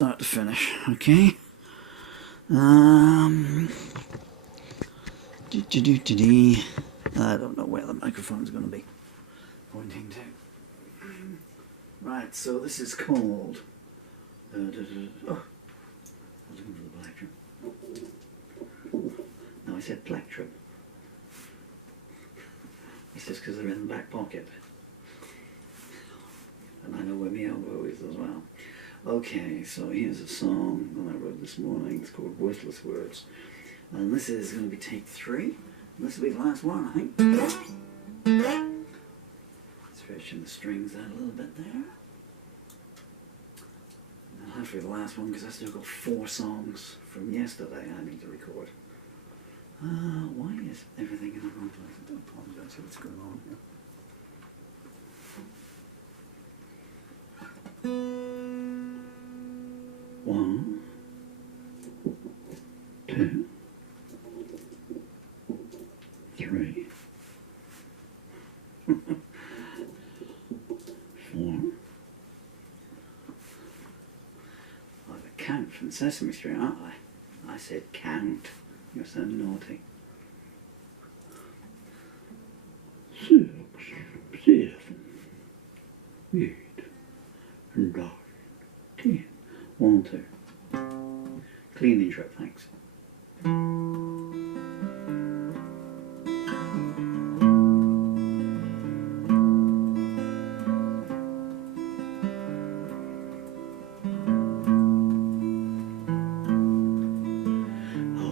Start to finish, okay? I don't know where the microphone's going to be pointing to. Right, so this is called. Oh, I was looking for the plectrum. No, I said plectrum. It's just because they're in the back pocket. And I know where my elbow is as well. Okay, so here's a song that I wrote this morning. It's called Worthless Words. And this is going to be take 3. This will be the last one, I think. Stretching the strings out a little bit there. That'll have to be the last one because I still got 4 songs from yesterday I need to record. Why is everything in the wrong place? I do apologize for what's going on here. One, 2, 3, 4. Like the Count from Sesame Street, aren't I? I said count. You're so naughty. 6, 7, 8, 9, 10. 1, 2. Clean intro, thanks.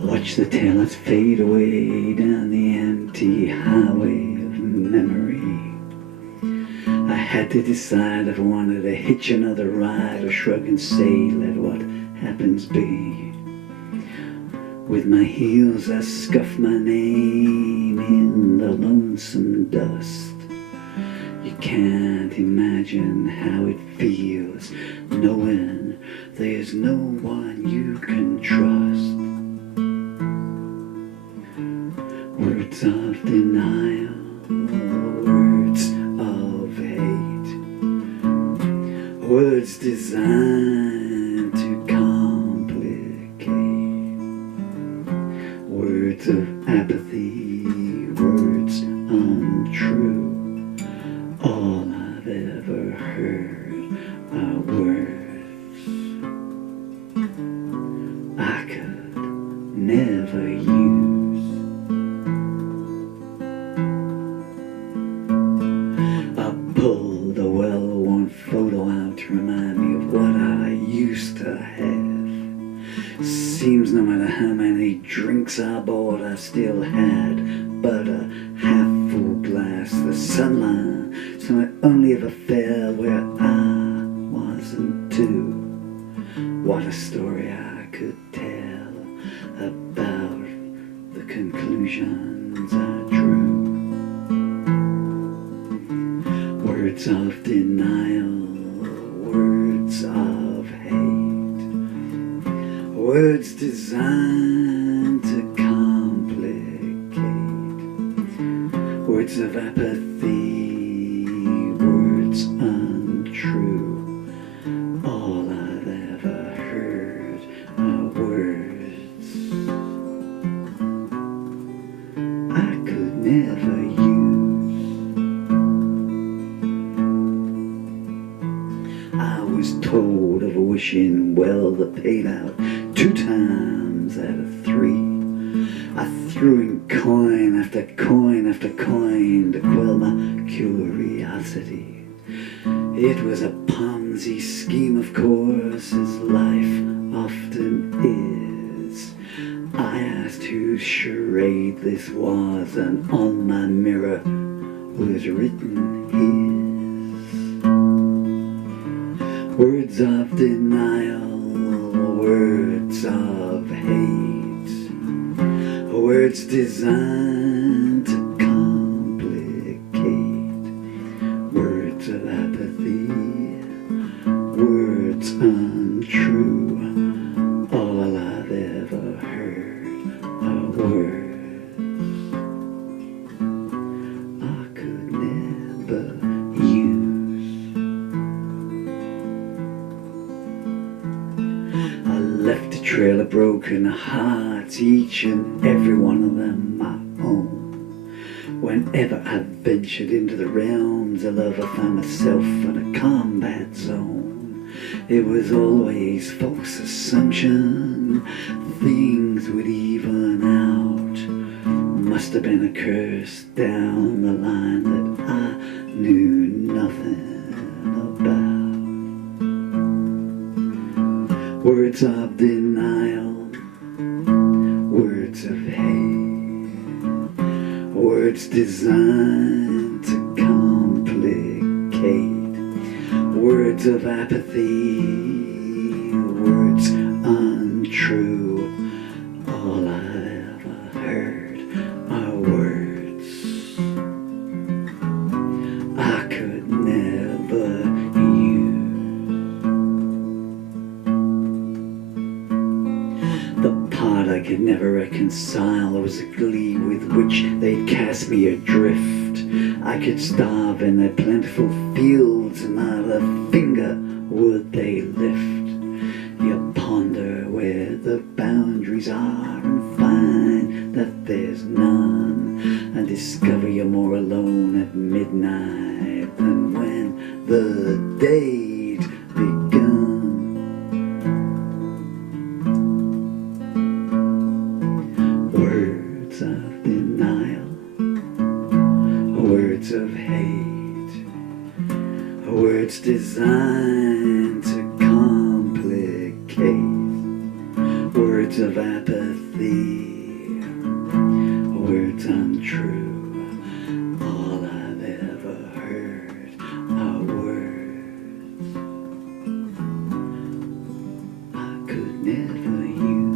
Watch the taillights fade away down the empty highway of memory. I had to decide if I wanted to hitch another ride or shrug and say, let what happens be. With my heels I scuff my name in the lonesome dust. You can't imagine how it feels knowing there's no one you can trust. Words of denial, words of hate, words designed to complicate, words of apathy, words untrue. All I've ever heard are words I could never use. Pull the well-worn photo out to remind me of what I used to have. Seems no matter how many drinks I bought, I still had but a half-full glass. The sunlight, so I only ever fell where I wasn't too. What a story I could tell about the conclusions I drew. Words of denial, words of hate, words designed to complicate, words of apathy, words untrue. All I've ever heard are words I could never use. I was told of a wishing well that paid out 2 times out of 3. I threw in coin after coin after coin to quell my curiosity. It was a Ponzi scheme, of course, as life often is. I asked whose charade this was, and on my mirror was written his. Words of denial, words of hate, words designed to complicate, words of apathy, words untrue. All I've ever heard are words I could never use. left a trail of broken hearts, each and every one of them my own. Whenever I ventured into the realms of love, I found myself in a combat zone. It was always false assumption, things would even out. Must have been a curse down the line that I knew nothing about. Words of denial, words of hate, words designed to complicate, words of apathy, words untrue. All I ever heard are words I could never use. The part I could never reconcile was the glee with which they'd cast me adrift. I could starve in their plentiful fields, and not a finger would they lift. You ponder where the boundaries are and find that there's none, and discover you're more alone at midnight than when the day'd begun. Words of denial, words of hate, words designed to complicate, words of apathy, words untrue. All I've ever heard are words I could never use.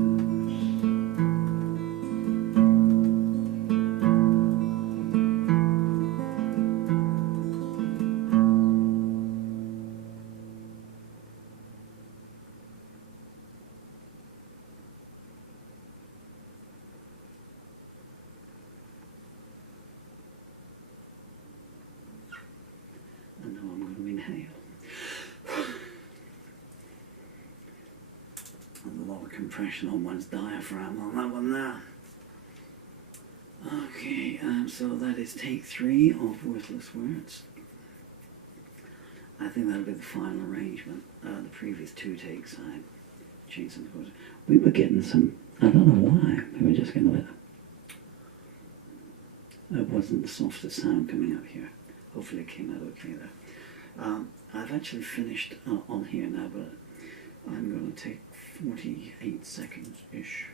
And now I'm going to inhale. And a lot of compression on one's diaphragm on that one there. Okay, so that is take 3 of Worthless Words. I think that'll be the final arrangement. The previous 2 takes I changed some chords. We were getting some, I don't know why, we were just getting a bit. It wasn't the softest sound coming out here. Hopefully it came out okay there. I've actually finished on here now, but I'm going to take 48 seconds-ish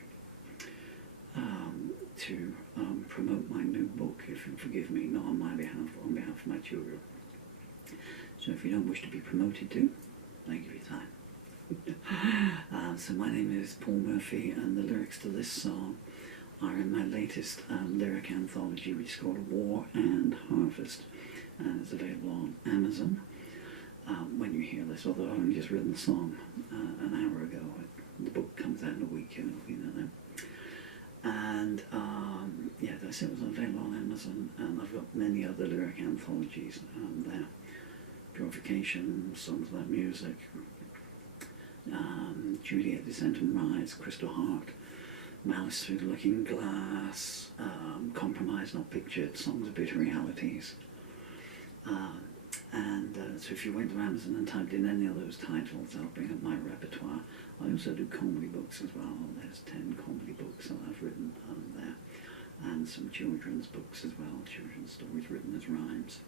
to promote my new book, if you'll forgive me, not on my behalf, but on behalf of my children. So if you don't wish to be promoted to, thank you for your time. So my name is Paul Murphy, and the lyrics to this song are in my latest lyric anthology, which is called War and Harvest, and it's available on Amazon. When you hear this, although I've only just written the song an hour ago, the book comes out in a week, you know that. And yeah, as I said, it was available on Amazon, and I've got many other lyric anthologies there. Purification, Songs About Music, Juliette, Descent and Rise, Crystal Heart, Malice Through the Looking Glass, Compromise Not Pictured, Songs of Bitter Realities. So if you went to Amazon and typed in any of those titles, that'll bring up my repertoire. I also do comedy books as well. There's 10 comedy books that I've written there, and some children's books as well, children's stories written as rhymes.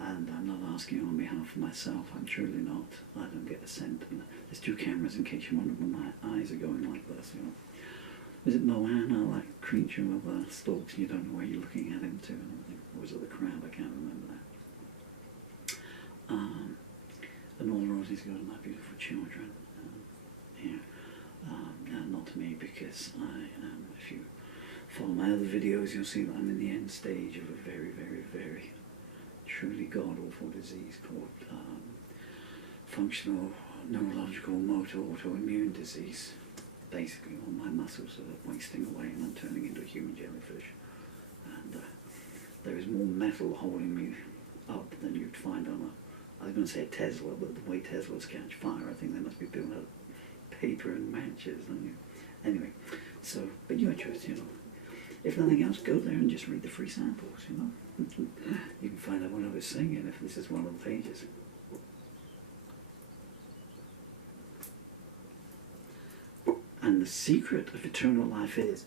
And I'm not asking on behalf of myself, I'm truly not. I don't get a cent. There's 2 cameras in case you're wondering why my eyes are going like this. You know. Was it Moana, that creature with stalks and you don't know where you're looking at him to? Or was it the crab? I can't remember that. And all the roses go to my beautiful children here. Not to me, because if you follow my other videos, you'll see that I'm in the end stage of a very, very, very truly god-awful disease called functional neurological motor autoimmune disease. Basically, all my muscles are wasting away and I'm turning into a human jellyfish. And there is more metal holding me up than you'd find on a, I was going to say a Tesla, but the way Teslas catch fire, I think they must be built out of paper and matches. Anyway, so, but your choice, you know. If nothing else, go there and just read the free samples, you know. You can find out what I was singing if this is one of the pages. And the secret of eternal life is